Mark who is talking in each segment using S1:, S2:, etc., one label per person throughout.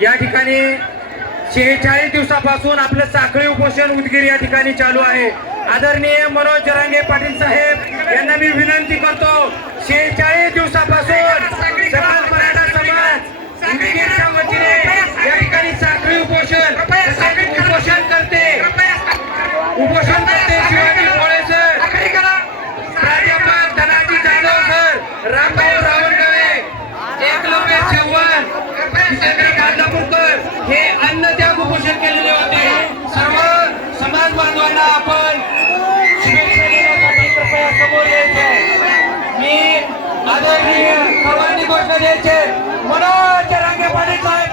S1: या ठिकाणी शेहेचाळीस दिवसापासून आपलं साखळी उपोषण उदगीर या ठिकाणी चालू आहे. आदरणीय मनोज जरांगे पाटील साहेब यांना मी विनंती करतो शे जितेंद्र हे अन्न त्या कुपोषण केलेले होते. सर्व समाज बांधवांना आपण शुभेच्छा देण्यासाठी कृपया समोर यायचं मी आदरणीय सर्वांनी घोषणा द्यायचे. मनोज रांगे पाटील साहेब.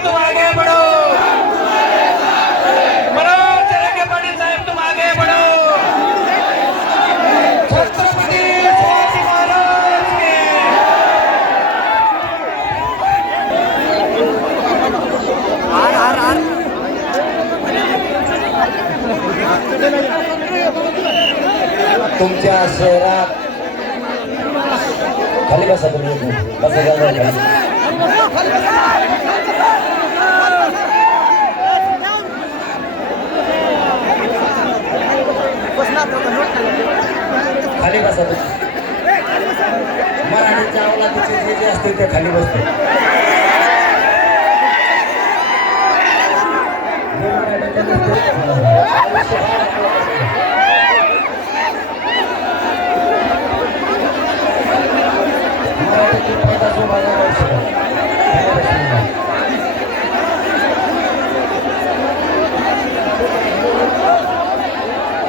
S2: तुमच्या शहरात खाली बसा तुम्ही खाली बसा तुम्ही. मराठी चावला तिचे जे जे असते ते खाली बसतो. Thank. Thank you.